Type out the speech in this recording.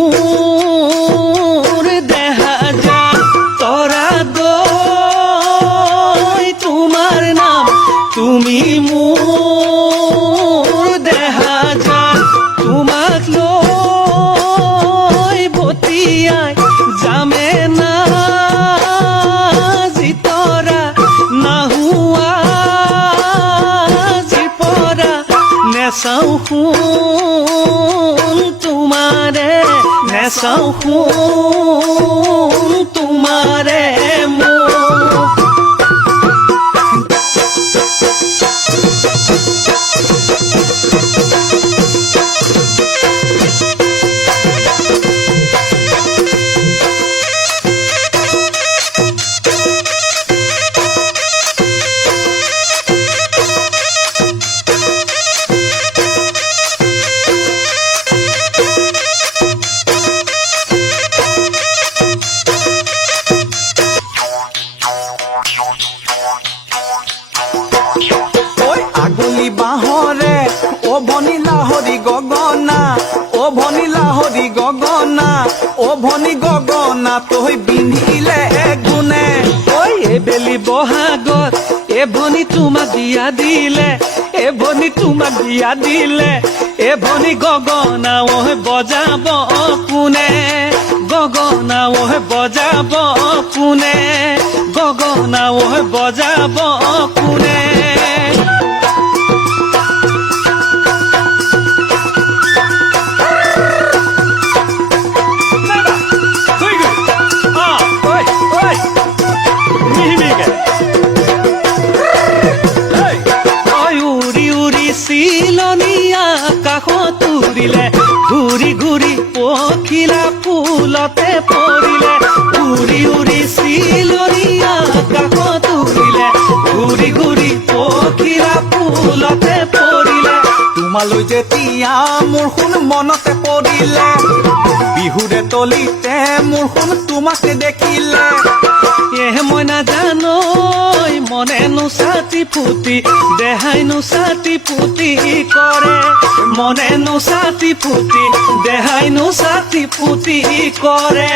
মোর দেখা যায় তরা দই তোমার নাম তুমি মোর দেখা যায় তোমাক লই ভতিয়াই যামে না জিতরা নাহুয়া জিপরা নেচাও শুন তোমাৰে নেচাও শুন তোমাৰে মোক আগলি বাহরে ও ভনিলা হরি গগনা ও ভনিলা হরি গগনা ও ভনি গগনা তই বিন্ধিলে গুণে ঐ এবেলি বহাগত এ ভনী তোমাক দিয়া দিলে এ ভনী তোমাক দিয়া দিলে এ ভনী গগনা ওহে বজাব কোনে গগনা ওহে বজাব কোনে গগনা ওহে বজাব কোনে চিলনীয়া কাষত উৰিলে ঘূৰি ঘূৰি পখিলা ফুলতে পৰিলে উৰি উৰি চিলনীয়া কাষত উৰিলে ঘূৰি ঘূৰি পখিলা ফুলতে পৰিলে তোমালৈ যেতিয়া মোৰ শুন মনতে পৰিলে বিহুৰে তলিতে মোৰ শুন তোমাকে দেখিলে এহে মই নাজানো মনে নুচাতি ফুটি দেহাই নুচাতি ফুটি কৰে মনে নুচাতি ফুটি দেহাই নুচাতি ফুটি কৰে